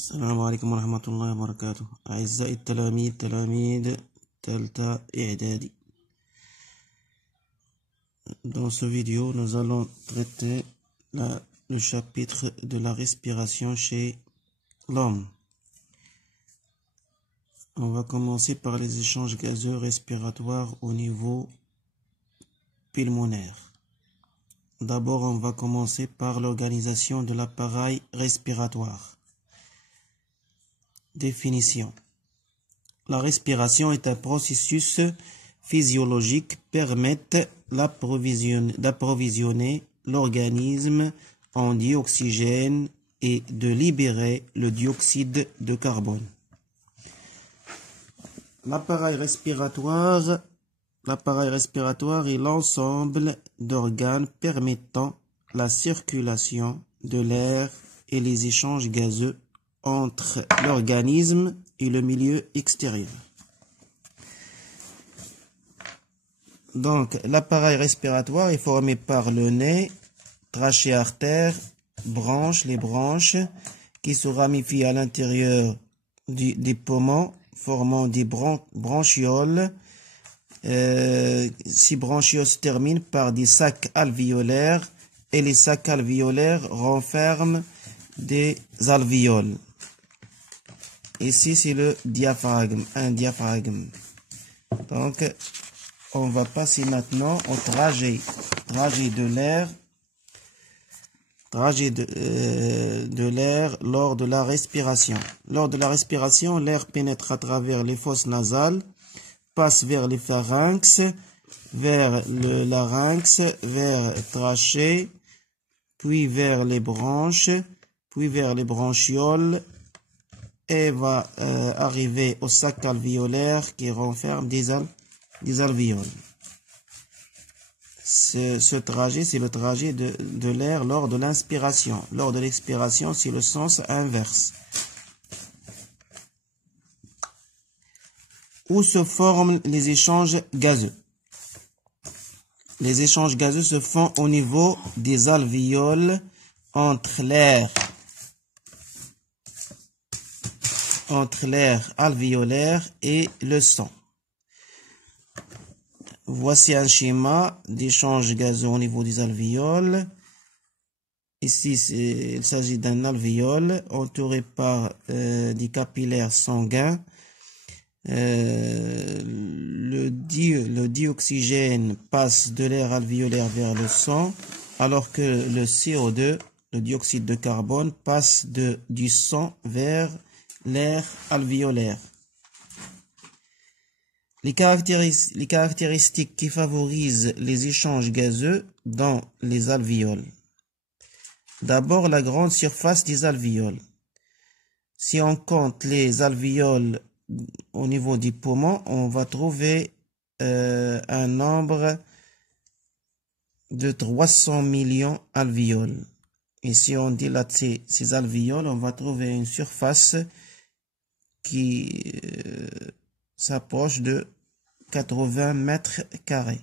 السلام عليكم ورحمة الله وبركاته. أعزائي تلاميذ تالتة إعدادي. Dans ce vidéo, nous allons traiter le chapitre de la respiration chez l'homme. On va commencer par les échanges gazeux respiratoires au niveau pulmonaire. D'abord, on va commencer par l'organisation de l'appareil respiratoire. Définition. La respiration est un processus physiologique permettant d'approvisionner l'organisme en dioxygène et de libérer le dioxyde de carbone. L'appareil respiratoire est l'ensemble d'organes permettant la circulation de l'air et les échanges gazeux entre l'organisme et le milieu extérieur. Donc, l'appareil respiratoire est formé par le nez, trachée, artère, les branches qui se ramifient à l'intérieur des poumons, formant des branchioles. Ces branchioles se terminent par des sacs alvéolaires et les sacs alvéolaires renferment des alvéoles. Ici, c'est le diaphragme, un diaphragme. Donc, on va passer maintenant au trajet de l'air lors de la respiration. Lors de la respiration, l'air pénètre à travers les fosses nasales, passe vers les pharynx, vers le larynx, vers trachée, puis vers les branches, puis vers les branchioles, et va arriver au sac alvéolaire qui renferme des alvéoles. Ce trajet, c'est le trajet de l'air lors de l'inspiration. Lors de l'expiration, c'est le sens inverse. Où se forment les échanges gazeux? Les échanges gazeux se font au niveau des alvéoles entre l'air alvéolaire et le sang. Voici un schéma d'échange gazeux au niveau des alvéoles. Ici, il s'agit d'un alvéole entouré par des capillaires sanguins. Le dioxygène passe de l'air alvéolaire vers le sang, alors que le CO2, le dioxyde de carbone, passe du sang vers l'air alvéolaire. Les caractéristiques qui favorisent les échanges gazeux dans les alvéoles. D'abord, la grande surface des alvéoles. Si on compte les alvéoles au niveau des poumons, on va trouver un nombre de 300 millions d'alvéoles. Et si on dilate ces alvéoles, on va trouver une surface qui s'approche de 80 mètres carrés.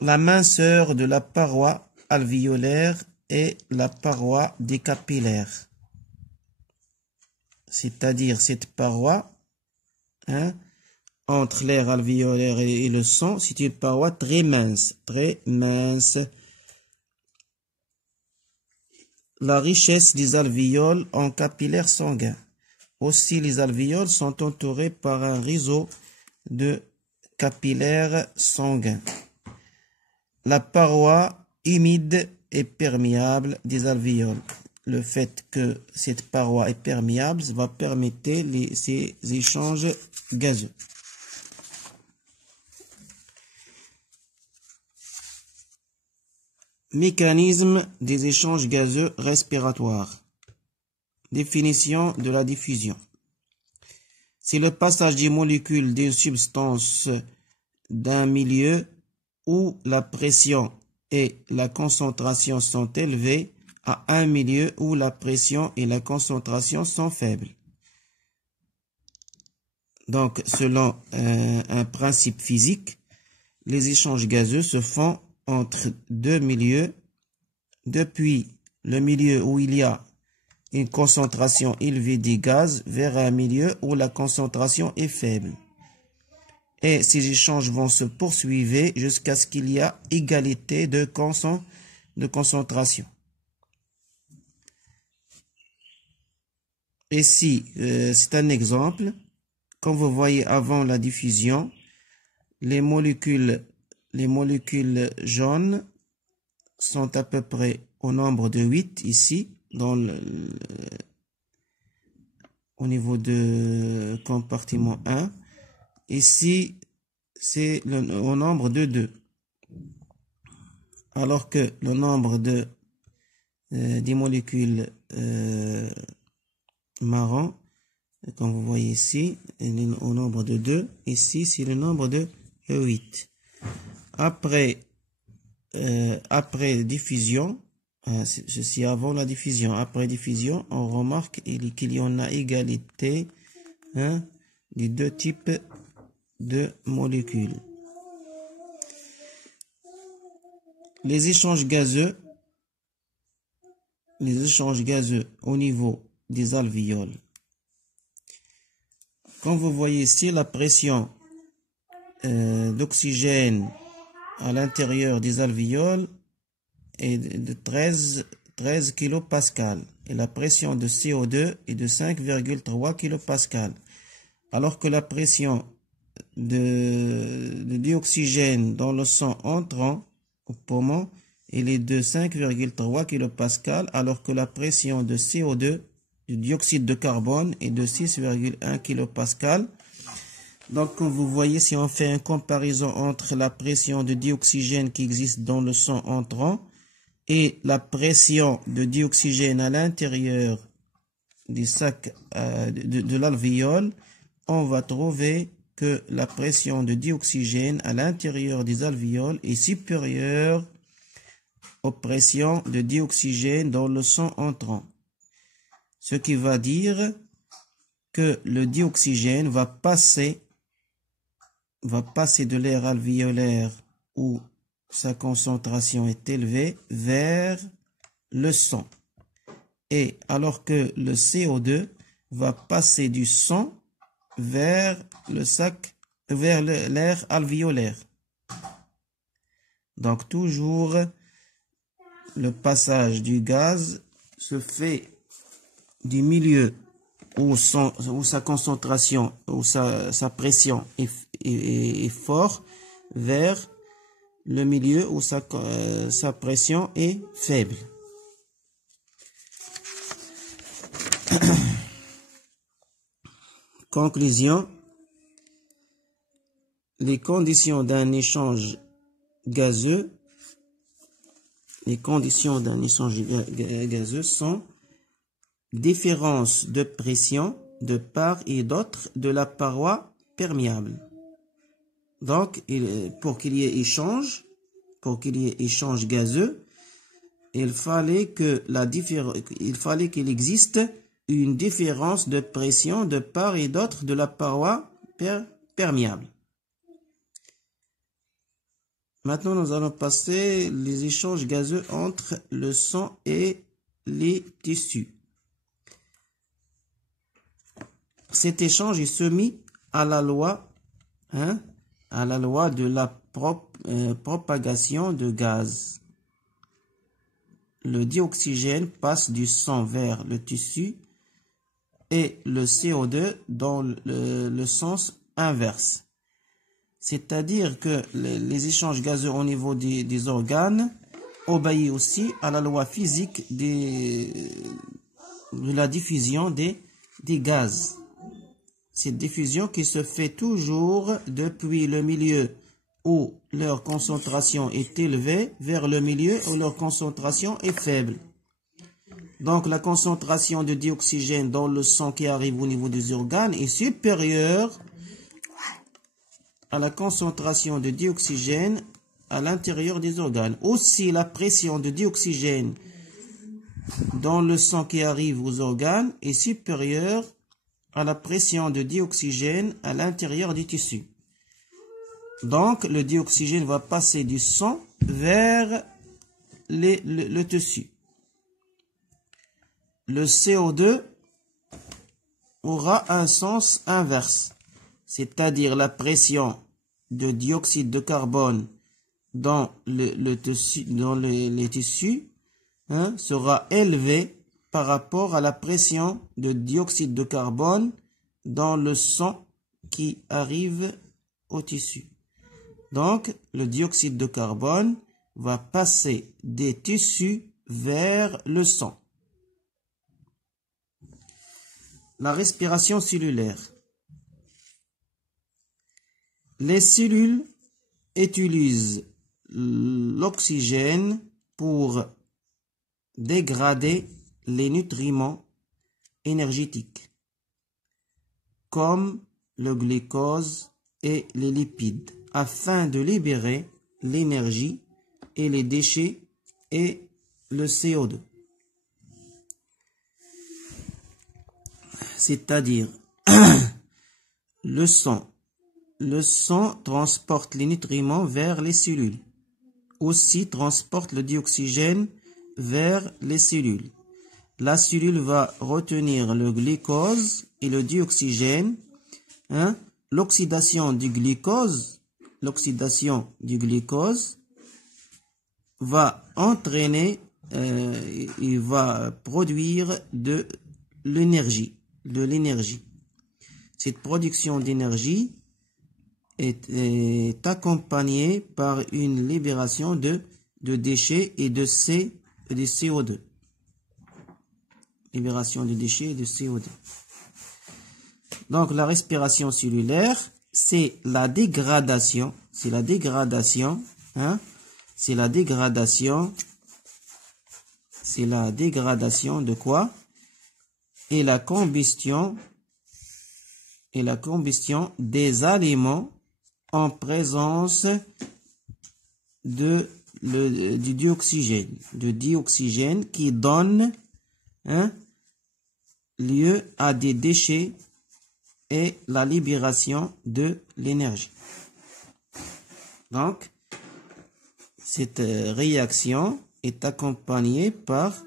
La minceur de la paroi alvéolaire et la paroi des capillaires. C'est-à-dire cette paroi entre l'air alvéolaire et le sang, c'est une paroi très mince. La richesse des alvéoles en capillaires sanguins. Aussi, les alvéoles sont entourées par un réseau de capillaires sanguins. La paroi humide et perméable des alvéoles. Le fait que cette paroi est perméable va permettre ces échanges gazeux. Mécanisme des échanges gazeux respiratoires. Définition de la diffusion. C'est le passage des molécules d'une substance d'un milieu où la pression et la concentration sont élevées à un milieu où la pression et la concentration sont faibles. Donc, selon un principe physique, les échanges gazeux se font entre deux milieux, depuis le milieu où il y a une concentration élevée des gaz vers un milieu où la concentration est faible. Et ces échanges vont se poursuivre jusqu'à ce qu'il y ait égalité de concentration. Ici, c'est un exemple. Comme vous voyez avant la diffusion, les molécules jaunes sont à peu près au nombre de 8 ici, au niveau de compartiment 1. Ici, c'est au nombre de 2. Alors que le nombre des molécules marron, comme vous voyez ici, est au nombre de 2. Ici, c'est le nombre de 8. Après diffusion, ceci avant la diffusion. Après diffusion, on remarque qu'il y en a égalité des deux types de molécules. Les échanges gazeux au niveau des alvéoles. Comme vous voyez ici, la pression d'oxygène à l'intérieur des alvéoles est de 13 kPa et la pression de CO2 est de 5,3 kPa, alors que la pression de dioxygène dans le sang entrant au poumon elle est de 5,3 kPa, alors que la pression de CO2, du dioxyde de carbone, est de 6,1 kPa. Donc, comme vous voyez, si on fait une comparaison entre la pression de dioxygène qui existe dans le sang entrant et la pression de dioxygène à l'intérieur du sac de l'alvéole, on va trouver que la pression de dioxygène à l'intérieur des alvéoles est supérieure aux pressions de dioxygène dans le sang entrant. Ce qui va dire que le dioxygène va passer de l'air alvéolaire où sa concentration est élevée vers le sang. Et alors que le CO2 va passer du sang vers l'air alvéolaire. Donc toujours le passage du gaz se fait du milieu où sa concentration, où sa pression est forte, vers le milieu où sa pression est faible. Conclusion. Les conditions d'un échange gazeux sont différence de pression de part et d'autre de la paroi perméable. Donc, pour qu'il y ait échange gazeux, il fallait qu'il existe une différence de pression de part et d'autre de la paroi perméable. Maintenant, nous allons passer les échanges gazeux entre le sang et les tissus. Cet échange est soumis à la loi, de la propagation de gaz. Le dioxygène passe du sang vers le tissu et le CO2 dans le sens inverse. C'est-à-dire que les échanges gazeux au niveau des organes obéissent aussi à la loi physique de la diffusion des gaz. Cette diffusion qui se fait toujours depuis le milieu où leur concentration est élevée vers le milieu où leur concentration est faible. Donc la concentration de dioxygène dans le sang qui arrive au niveau des organes est supérieure à la concentration de dioxygène à l'intérieur des organes. Aussi, la pression de dioxygène dans le sang qui arrive aux organes est supérieure à la pression de dioxygène à l'intérieur du tissu. Donc, le dioxygène va passer du sang vers le tissu. le CO2 aura un sens inverse, c'est-à-dire la pression de dioxyde de carbone dans les tissus sera élevée par rapport à la pression de dioxyde de carbone dans le sang qui arrive au tissu. Donc, le dioxyde de carbone va passer des tissus vers le sang. La respiration cellulaire. Les cellules utilisent l'oxygène pour dégrader les nutriments énergétiques, comme le glucose et les lipides, afin de libérer l'énergie et les déchets et le CO2. C'est-à-dire le sang. Le sang transporte les nutriments vers les cellules. Aussi transporte le dioxygène vers les cellules. La cellule va retenir le glucose et le dioxygène. L'oxydation du glucose va entraîner et va produire de l'énergie. Cette production d'énergie est accompagnée par une libération de déchets et de CO2. Libération de déchets et de CO2. Donc la respiration cellulaire, c'est la dégradation de quoi? Et la combustion des aliments en présence du dioxygène qui donne lieu à des déchets et la libération de l'énergie. Donc, cette réaction est accompagnée par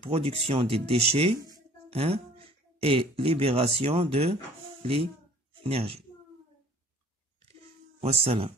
production des déchets et libération de l'énergie. Wassalam.